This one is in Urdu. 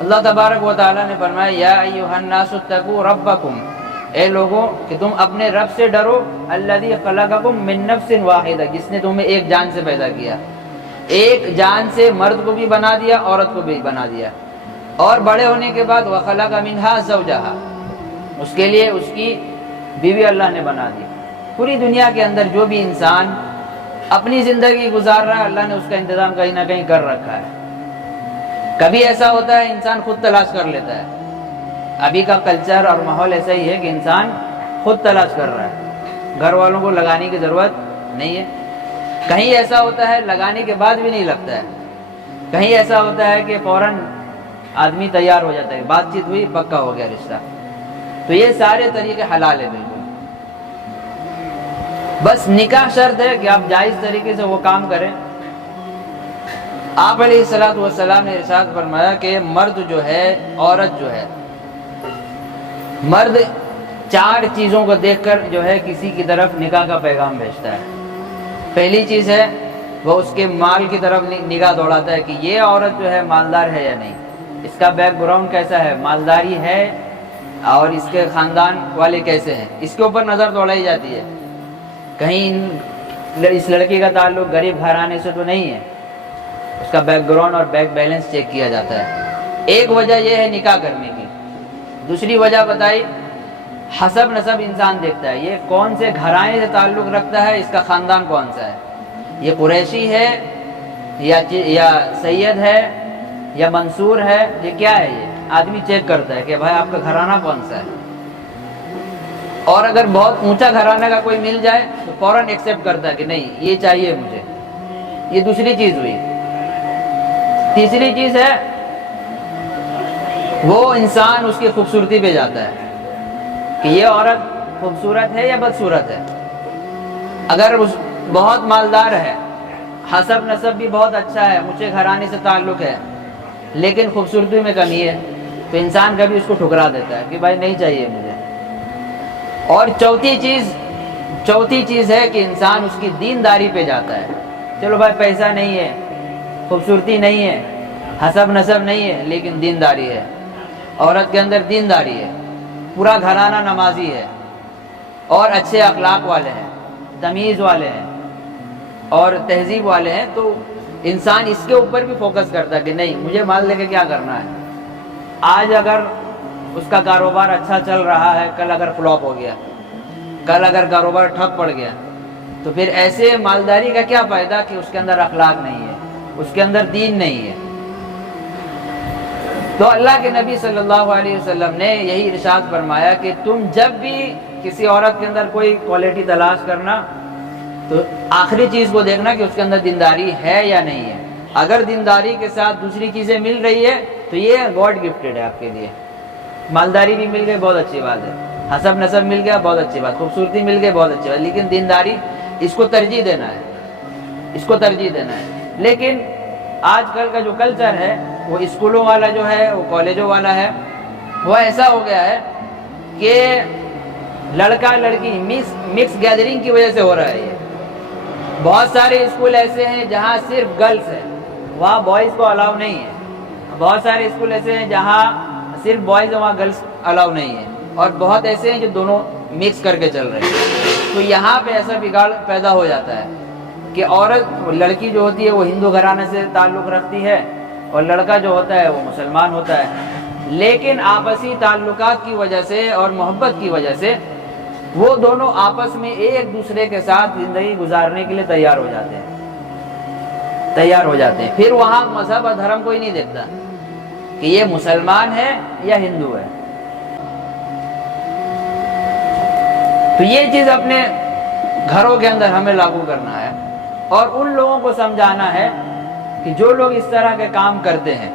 اللہ تبارک و تعالیٰ نے فرمایا یا ایھا الناس اتقوا ربکم، اے لوگوں کہ تم اپنے رب سے ڈرو، الذی خلقکم من نفس واحدہ، جس نے تمہیں ایک جان سے پیدا کیا، ایک جان سے مرد کو بھی بنا دیا، عورت کو بھی بنا دیا، اور بڑے ہونے کے بعد وخلق منہا زوجہا، اس کے لیے اس کی بیوی اللہ نے بنا دی۔ پوری دنیا کے اندر جو بھی انسان اپنی زندگی گزار رہا ہے، اللہ نے اس کا انتظام کہیں نہ کہیں کر رکھا ہے۔ کبھی ایسا ہوتا ہے انسان خود تلاش کر لیتا ہے، ابھی کا کلچر اور ماحول ایسا ہی ہے کہ انسان خود تلاش کر رہا ہے، گھر والوں کو لگانے کی ضرورت نہیں ہے۔ کہیں ایسا ہوتا ہے لگانے کے بعد بھی نہیں لگتا ہے، کہیں ایسا ہوتا ہے کہ فوراً آدمی تیار ہو جاتا ہے، بات چیت ہوئی پکا ہو گیا رشتہ۔ تو یہ سارے طریقے حلال ہے بالکل، بس نکاح شرط ہے کہ آپ جائز طریقے سے وہ کام کریں۔ آپ علیہ الصلوۃ والسلام نے ارشاد فرمایا کہ مرد جو ہے، عورت جو ہے، مرد 4 چیزوں کو دیکھ کر جو ہے کسی کی طرف نکاح کا پیغام بھیجتا ہے۔ پہلی چیز ہے وہ اس کے مال کی طرف نگاہ دوڑاتا ہے کہ یہ عورت جو ہے مالدار ہے یا نہیں، اس کا بیک گراؤنڈ کیسا ہے، مالداری ہے اور اس کے خاندان والے کیسے ہیں، اس کے اوپر نظر دوڑائی جاتی ہے۔ کہیں اس لڑکی کا تعلق غریب گھرانے سے تو نہیں ہے، اس کا بیک گراؤنڈ اور بیک بیلنس چیک کیا جاتا ہے۔ ایک وجہ یہ ہے نکاح کرنے کی۔ دوسری وجہ بتائی، حسب نسب انسان دیکھتا ہے، یہ کون سے گھرانے سے تعلق رکھتا ہے، اس کا خاندان کون سا ہے، یہ قریشی ہے یا سید ہے یا منصور ہے، یہ کیا ہے، یہ آدمی چیک کرتا ہے کہ بھائی آپ کا گھرانہ کون سا ہے۔ اور اگر بہت اونچا گھرانہ کا کوئی مل جائے تو فوراً ایکسیپٹ کرتا ہے کہ نہیں یہ چاہیے مجھے۔ یہ دوسری چیز ہوئی۔ تیسری چیز ہے وہ انسان اس کی خوبصورتی پہ جاتا ہے کہ یہ عورت خوبصورت ہے یا بدصورت ہے۔ اگر بہت مالدار ہے، حسب نسب بھی بہت اچھا ہے، اونچے گھرانے سے تعلق ہے، لیکن خوبصورتی میں کمی ہے، تو انسان کبھی اس کو ٹھکرا دیتا ہے کہ بھائی نہیں چاہیے مجھے۔ اور چوتھی چیز ہے کہ انسان اس کی دینداری پہ جاتا ہے۔ چلو بھائی پیسہ نہیں ہے، خوبصورتی نہیں ہے، حسب نسب نہیں ہے، لیکن دینداری ہے، عورت کے اندر دینداری ہے، پورا گھرانہ نمازی ہے اور اچھے اخلاق والے ہیں، تمیز والے ہیں اور تہذیب والے ہیں، تو انسان اس کے اوپر بھی فوکس کرتا ہے کہ نہیں مجھے مال لے کے کیا کرنا ہے۔ آج اگر اس کا کاروبار اچھا چل رہا ہے، کل اگر فلاپ ہو گیا، کل اگر کاروبار ٹھپ پڑ گیا، تو پھر ایسے مالداری کا کیا فائدہ کہ اس کے اندر اخلاق نہیں ہے، اس کے اندر دین نہیں ہے۔ تو اللہ کے نبی صلی اللہ علیہ وسلم نے یہی ارشاد فرمایا کہ تم جب بھی کسی عورت کے اندر کوئی کوالٹی تلاش کرنا تو آخری چیز کو دیکھنا کہ اس کے اندر دینداری ہے یا نہیں ہے۔ اگر دینداری کے ساتھ دوسری چیزیں مل رہی ہے تو یہ گاڈ گفٹڈ ہے آپ کے لیے۔ مالداری بھی مل گئی بہت اچھی بات ہے، حسب نسب مل گیا بہت اچھی بات، خوبصورتی مل گئی بہت اچھی بات، لیکن دینداری اس کو ترجیح دینا ہے، اس کو ترجیح دینا ہے۔ لیکن آج کل کا جو کلچر ہے وہ اسکولوں والا جو ہے، وہ کالجوں والا ہے، وہ ایسا ہو گیا ہے کہ لڑکا لڑکی مکس گیدرنگ کی وجہ سے ہو رہا ہے۔ یہ بہت سارے اسکول ایسے ہیں جہاں صرف گرلس ہیں، وہاں بوائز کو الاؤ نہیں ہے۔ بہت سارے اسکول ایسے ہیں جہاں صرف بوائز ہیں، وہاں گرلس الاؤ نہیں ہے، اور بہت ایسے ہیں جو دونوں مکس کر کے چل رہے ہیں۔ تو یہاں پہ ایسا بگاڑ پیدا ہو جاتا ہے کہ عورت لڑکی جو ہوتی ہے وہ ہندو گھرانے سے تعلق رکھتی ہے اور لڑکا جو ہوتا ہے وہ مسلمان ہوتا ہے، لیکن آپسی تعلقات کی وجہ سے اور محبت کی وجہ سے وہ دونوں آپس میں ایک دوسرے کے ساتھ زندگی گزارنے کے لیے تیار ہو جاتے ہیں۔ پھر وہاں مذہب اور دھرم کوئی نہیں دیکھتا کہ یہ مسلمان ہے یا ہندو ہے۔ تو یہ چیز اپنے گھروں کے اندر ہمیں لاگو کرنا ہے اور ان لوگوں کو سمجھانا ہے کہ جو لوگ اس طرح کے کام کرتے ہیں